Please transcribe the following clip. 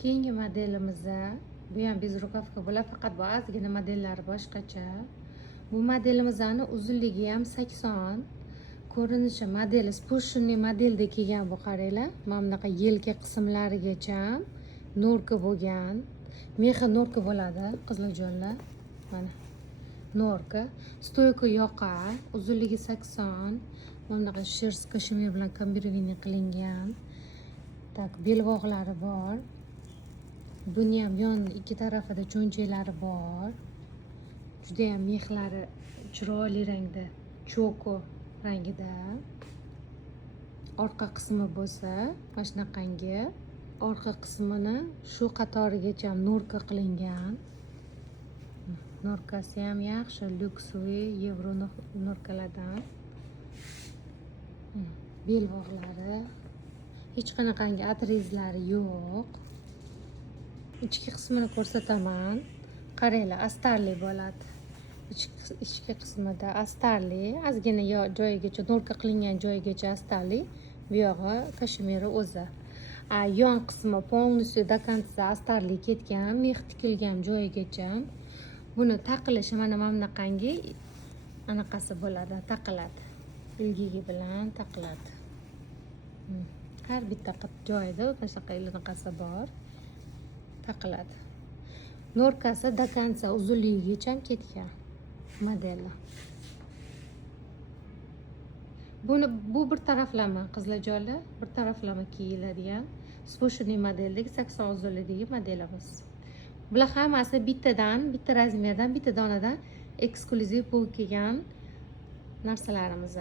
Keyingi modelimizda bu ham bezrukavka bo'ladi, faqat bu ozgina modellari boshqacha. Bu modelimizni uzunligi ham 80, ko'rinishi modeli sportshniy modelda kelgan bu qaranglar. Mana bunaqa yelka qismlarigacha norka bo'lgan. Mexi norka bo'ladi, qizlarjonlar. Mana norka, stoyka yoqa, uzunligi 80. Mana bunaqa shers kashmir bilan kombinirованный qilingan. Tak, belbog'lari bor. Buni ham yon ikki tarafida cho'nchaklari bor. Juda ham mexlari chiroyli rangda, choko rangida. Orqa qismi bo'lsa, mana shunaqangi. Orqa qismini shu qatorigacha norka qilingan. Norkasi ham yaxshi, lyuksli yevro norkalardan. Belbog'lari hech qanaqangi atrezlari yo'q. Ichki qismini ko'rsataman. Qaranglar, astarli bo'ladi. Ichki qismida astarli, ozgina joyigacha norka qilingan joyigacha astarli, bu yog'i kashmiri o'zi. Yon qismi полностью до конца astarli ketgan, mex tikilgan joyigacha. Buni taqilishi mana bunaqangi anaqasi bo'ladi, taqiladi. Ilgigi bilan taqiladi. Har bitta joyida shunaqa ilg'aqasi bor. Taqiladi. Norkasi до конца uzunligigacha ketgan modeli. Bu bir taraflama qizlarjonlar, bir taraflama kiyiladigan sportshniy modeldagi 80 uzunligidagi modelimiz. Bular hammasi bitta razmerdan, bitta donadan eksklyuziv bo'lib kelgan narsalarimiz.